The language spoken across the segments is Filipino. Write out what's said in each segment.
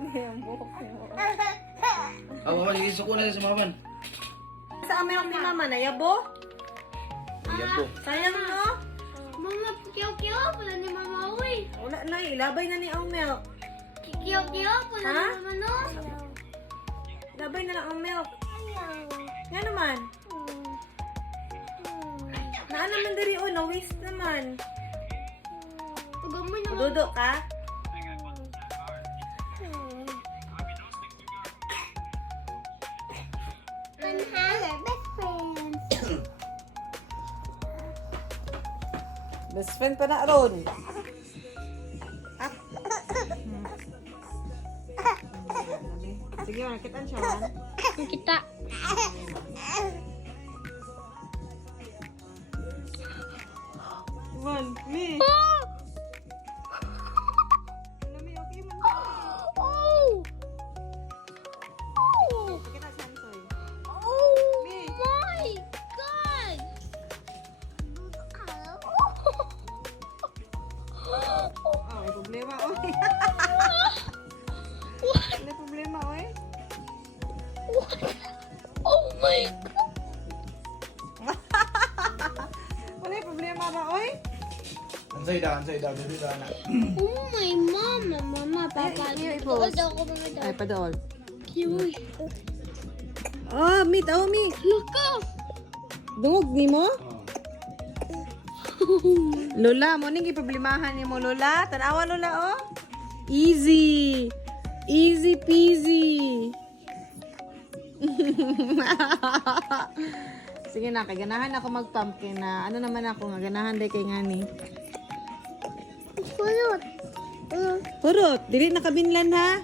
niya ang buhok niya. Mama, sige, suko na sa mama. Sa milk ni mama na, yabo? Iya po. Sayang no? Mama, kiyaw-kiyaw pala ni Mama, uy. Wala na, ilabay na ni ang milk. Kiyaw-kiyaw pala Ha? ni Mama, no? Labay na lang ang milk. Nga naman. Naan naman dari o, na-waste naman. Pagamoy naman. Dudo ka? And have best friends. Best friend pa na ron. Sige, makitaan siya. Kita. One, me. Oh! Ano, me, okay man. Oh! Oh! Pakita siya, Ansoy. Oh Me. my God! Oh, may problema, oy. What? May problema, oy. What? Oh my God! Wala yung problema ba, oy? Ansay da, dito da na. Oh my mama, mama, papa. Ay, Doon daw ako mga daw. Ay, padool. Kiwi. Oh, meet, oh, me. Loko! Dungog ni mo? Lola, mo ning iproblemahan ni mo, Lola. Tanawa, Lola, oh. Easy. Easy peasy. Sige na, kay ganahan ako mag-pumpkin na ano naman ako nga ganahan day kay ngani. Pulot. Purot, dili na kabinlan ha.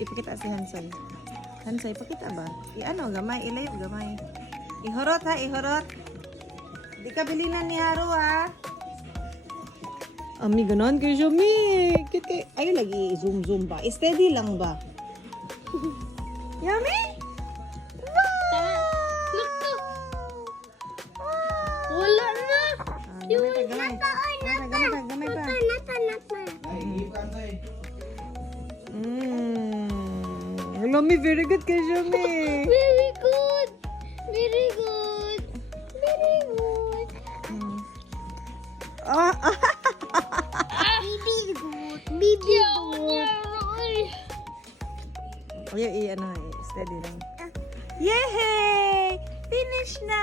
Ipakita si Hansoy. Hansoy, pakita ba? I-ano, gamay, ilayo, gamay. Ihorot ha, ihorot. Di ka bilinan ni Haro ha. Ami, ganon kayo siya, mi. Ayaw lagi zoom ba? Steady lang ba? Yummy? Loko! Wala na! Gamay pa, gamay. Gamay pa. Nata. Ay, iip ka, Ansay. Hello, mi. Very good kayo siya, mi. Very good! Very good! Very good! Bibi good! Bibi good! Ano, steady lang. Yay! Finish na!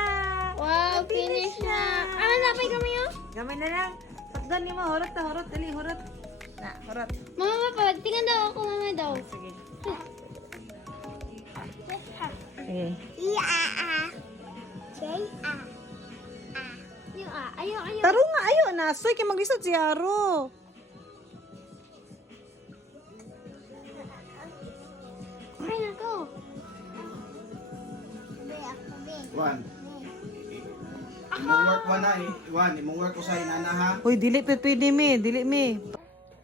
Wow, finish na! Ah, napay kami yun? Gamay na lang. Takdan niyo mo. Horot na, horot. Dali, horot. Na, horot. Mama, tingnan daw ako, mama daw. Sige. Sige. Ayaw. Taro nga, ayo na. Soy, kay maglisod si Haro. Ay, nako. Juan. Imong work mo na eh. Juan, imong work ko sa inana ha. Uy, dili pa pwede mi. Dili mi.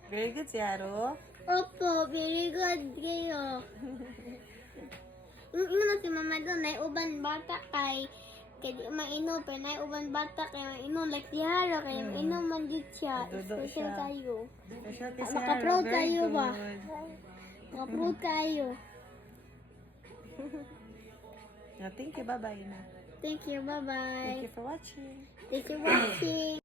Very good si Haro. Opo, very good kayo. Una si mama doon, na uban bata kay di mainom, pero na uban bata kay mainom, like si Haro, kay mainom man dito siya. Dudo Special siya. kayo. Specialty si Maka-proud Haro. Very kayo ba? good. Maka-proud kayo. Thank you. Bye-bye na. Thank you, bye-bye. Thank you for watching. Thank you for watching.